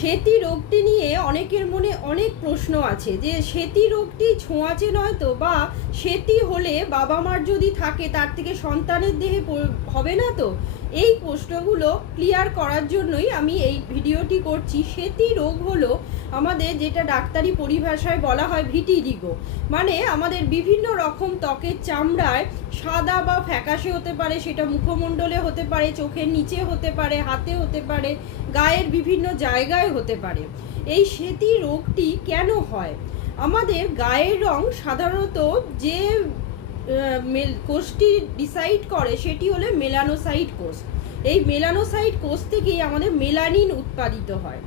সেতি রোগটি নিয়ে অনেকের মনে অনেক প্রশ্ন আছে যে সেতি রোগটি ছোঁয়াচে নয় তো? বা সেতি হলে বাবা মার যদি থাকে, তার থেকে সন্তানের দেহে হবে না তো? এই প্রশ্নগুলো ক্লিয়ার করার জন্যই আমি এই ভিডিওটি করছি। সেতি রোগ হলো আমাদের যেটা ডাক্তারি পরিভাষায় বলা হয় ভিটিরিগো। মানে আমাদের বিভিন্ন রকম ত্বকের চামড়ায় সাদা বা ফ্যাকাশে হতে পারে, সেটা মুখমণ্ডলে হতে পারে, চোখের নিচে হতে পারে, হাতে হতে পারে গায়ের বিভিন্ন জায়গায় হতে পারে। এই সেতি রোগটি কেন হয়? আমাদের গায়ের রং সাধারণত যে কোষটি ডিসাইড করে সেটি হলো মেলানোসাইট কোষ। এই মেলানোসাইট কোষ থেকেই আমাদের মেলানিন উৎপাদিত হয়।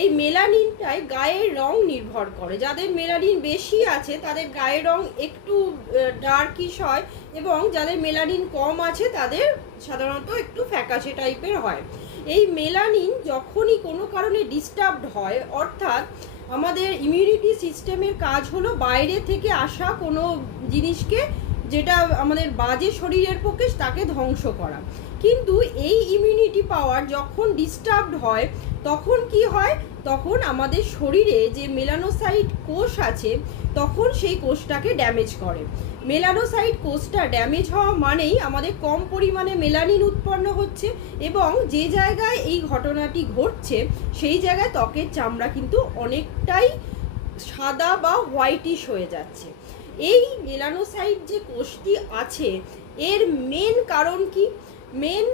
এই মেলানিনটাই গায়ের রং নির্ভর করে। যাদের মেলানিন বেশি আছে, তাদের গায়ের রং একটু ডার্কিশ হয় এবং যাদের মেলানিন কম আছে, তাদের সাধারণত একটু ফ্যাকাশে টাইপের হয়। এই মেলানিন যখনই কোনো কারণে ডিস্টার্বড হয়, অর্থাৎ আমাদের ইমিউনিটি সিস্টেমের কাজ হলো বাইরে থেকে আসা কোনো জিনিসকে যেটা আমাদের বাজে শরীরের পক্ষে তাকে ধ্বংস করা। কিন্তু এই ইমিউনিটি পাওয়ার যখন ডিস্টার্বড হয়, তখন কি হয়? তখন আমাদের শরীরে যে মেলানোসাইট কোষ আছে, তখন সেই কোষটাকে ড্যামেজ করে। মেলানোসাইট কোষটা ড্যামেজ হওয়া মানেই আমাদের কম পরিমাণে মেলানিন উৎপন্ন হচ্ছে এবং যে জায়গায় এই ঘটনাটি ঘটছে, সেই জায়গায় ত্বকের চামড়া কিন্তু অনেকটাই সাদা বা হোয়াইটিশ হয়ে যাচ্ছে। এই মেলানোসাইট যে কোষটি আছে এর মেন কারণ কি? মেন